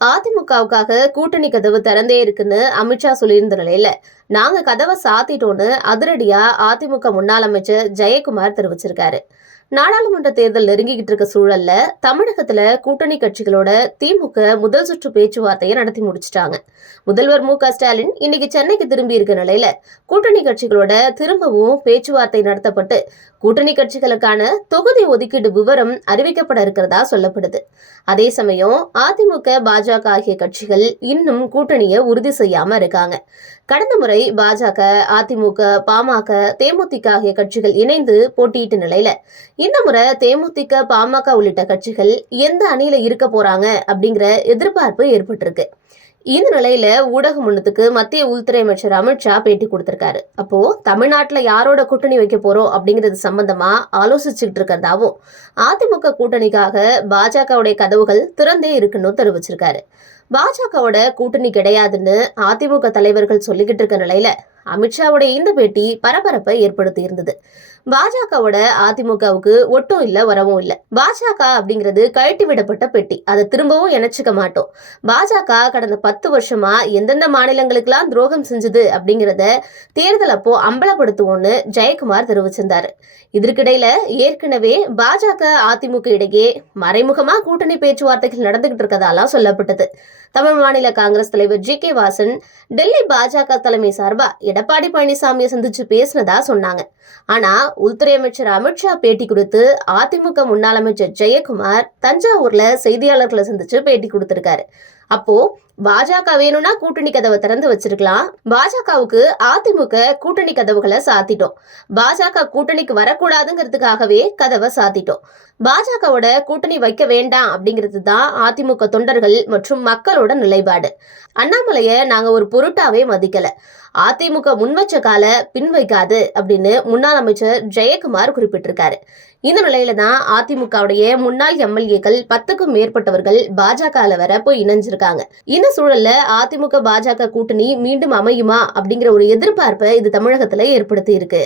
அதிமுகவுக்காக கூட்டணி கதவு திறந்தே இருக்குன்னு அமித்ஷா சொல்லியிருந்த நிலையில நாங்க கதவை சாத்திட்டோன்னு அதிரடியா அதிமுக முன்னாள் அமைச்சர் ஜெயக்குமார் தெரிவிச்சிருக்காரு. நாடாளுமன்ற தேர்தல் நெருங்கிக்கிட்டு இருக்க சூழல்ல தமிழகத்துல கூட்டணி கட்சிகளோட திமுக முதல் சுற்று பேச்சுவார்த்தையை நடத்தி முடிச்சிட்டாங்க. முதல்வர் மு.க.ஸ்டாலின் இன்னைக்கு சென்னைக்கு திரும்பி இருக்க நிலையில கூட்டணி கட்சிகளோட திரும்பவும் பேச்சுவார்த்தை நடத்தப்பட்டு கூட்டணி கட்சிகளுக்கான தொகுதி ஒதுக்கீடு விவரம் அறிவிக்கப்பட இருக்கிறதா சொல்லப்படுது. அதே சமயம் அதிமுக, பாஜக ஆகிய கட்சிகள் இன்னும் கூட்டணியை உறுதி செய்யாம இருக்காங்க. கடந்த முறை பாஜக, அதிமுக, பாமக, தேமுதிக ஆகிய கட்சிகள் இணைந்து போட்டியிட்ட நிலையில இந்த முறை தேமுதிக, பாமக உள்ளிட்ட கட்சிகள் எந்த அணியில இருக்க போறாங்க அப்படிங்கிற எதிர்பார்ப்பு ஏற்பட்டிருக்கு. இந்த நிலையில ஊடக முன்னத்துக்கு மத்திய உள்துறை அமைச்சர் அமித்ஷா பேட்டி கொடுத்திருக்காரு. அப்போ தமிழ்நாட்டுல யாரோட கூட்டணி வைக்க போறோம் அப்படிங்கிறது சம்பந்தமா ஆலோசிச்சுட்டு இருக்கிறதாவும், அதிமுக கூட்டணிக்காக பாஜகவுடைய கதவுகள் திறந்தே இருக்குன்னு தெரிவிச்சிருக்காரு. பாஜகவோட கூட்டணி கிடையாதுன்னு அதிமுக தலைவர்கள் சொல்லிக்கிட்டு இருக்க நிலையில அமித்ஷாவுடைய இந்த பேட்டி பரபரப்பை ஏற்படுத்தி இருந்தது. பாஜகவோட அதிமுகவுக்கு ஒட்டும் இல்ல, வரவும் இல்ல. பாஜக அப்படிங்கிறது கழட்டி விடப்பட்ட பெட்டி, அதை திரும்பவும் இணைச்சிக்க மாட்டோம். பாஜக கடந்த 10 வருஷமா எந்தெந்த மாநிலங்களுக்கெல்லாம் துரோகம் செஞ்சது அப்படிங்கிறத தேர்தல் அப்போ அம்பலப்படுத்துவோம்னு ஜெயக்குமார் தெரிவிச்சிருந்தாரு. இதற்கிடையில ஏற்கனவே பாஜக, அதிமுக இடையே மறைமுகமா கூட்டணி பேச்சுவார்த்தைகள் நடந்துகிட்டு இருக்கதாலாம் சொல்லப்பட்டது. தமிழ் மாநில காங்கிரஸ் தலைவர் ஜி.கே. வாசன் டெல்லி பாஜக தலைமை சார்பா எடப்பாடி பழனிசாமியை சந்திச்சு பேசினதா சொன்னாங்க. ஆனா உள்துறை அமைச்சர் அமித்ஷா பேட்டி கொடுத்து அதிமுக முன்னாள் அமைச்சர் ஜெயக்குமார் தஞ்சாவூர்ல செய்தியாளர்களை சந்திச்சு பேட்டி கொடுத்திருக்காரு. அப்போ பாஜக வேணும்னா கூட்டணி கதவை திறந்து வச்சிருக்கலாம், பாஜகவுக்கு அதிமுக கூட்டணி கதவுகளை சாத்திட்டோம், பாஜக கூட்டணிக்கு வரக்கூடாதுங்கிறதுக்காகவே கதவை சாத்திட்டோம், பாஜகவோட கூட்டணி வைக்க வேண்டாம் அப்படிங்கிறது தான் அதிமுக தொண்டர்கள் மற்றும் மக்களோட நிலைப்பாடு. அண்ணாமலைய நாங்க ஒரு பொருட்டாவே மதிக்கல, அதிமுக முன்வச்ச கால பின் வைக்காது அப்படின்னு முன்னாள் அமைச்சர் ஜெயக்குமார் குறிப்பிட்டிருக்காரு. இந்த நிலையில தான் அதிமுகவுடைய முன்னாள் எம்எல்ஏக்கள் 10க்கும் மேற்பட்டவர்கள் பாஜகல வர போய் இணைஞ்சிருக்காங்க. இந்த சூழல்ல அதிமுக பாஜக கூட்டணி மீண்டும் அமையுமா அப்படிங்கிற ஒரு எதிர்பார்ப்பை இது தமிழகத்துல ஏற்படுத்தி இருக்கு.